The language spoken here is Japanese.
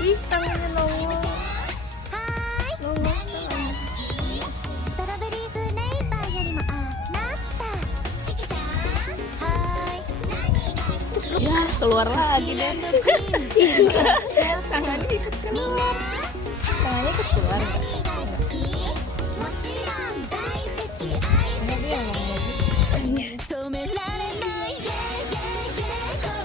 Ih, tangannya nongol. はーい Nongol ストロベリー風ネイバーよりもなったしきちゃんはーい何が好き Ya, keluar lagi deh. Tangannya ikut みん keluar. な Tangannya ikut keluar nggak?